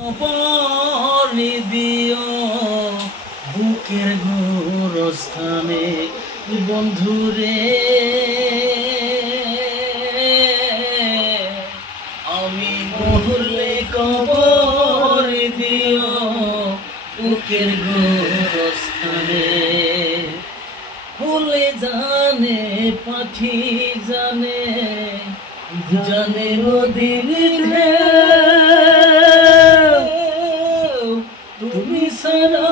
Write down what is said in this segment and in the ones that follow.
পরি দিও বুকের গোরস্থানে বন্ধুরে, আমি মরলে কবর দিও বুকের গোরস্থানে। ফুলে জানে পাখি জানে, জানে নদীর ঢেউ, তুমি ছাড়া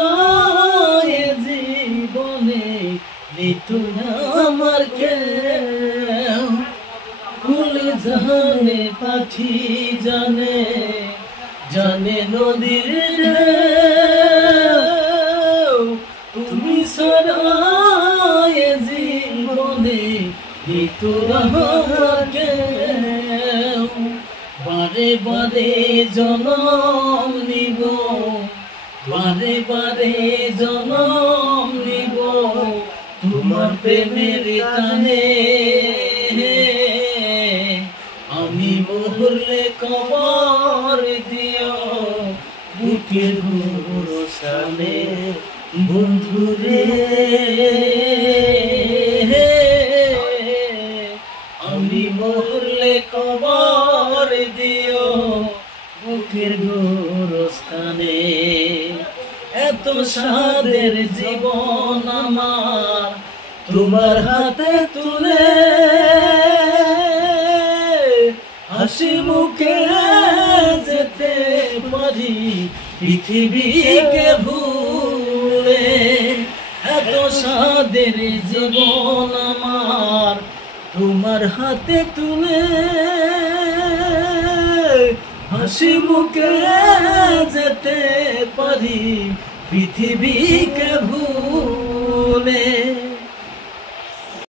এ জীবনে নিতো না আমার কেউ। ফুলে জানে পাখি জানে, জানে নদীর ঢেউ, তুমি ছাড়া এ জীবনে নিতো না আমার কেউ। বারে বারে জনম নিব, বারে বারে জনম নিব তোমার প্রেমের টানে। আমি মরলে কবর দিও বুকের গোরস্থানে বন্ধুরে, আমি মরলে কবর দিও বুকের গোরস্থানে। এত সাদের জীবন আমার তোমার হাতে তুলে, হাসি মুখে যেতে পারি পৃথিবীকে ভুলে। এত সাদের জীবন আমার তোমার হাতে তুলে, হাসি মুখে যেতে পারি পৃথিবীকে ভুলে।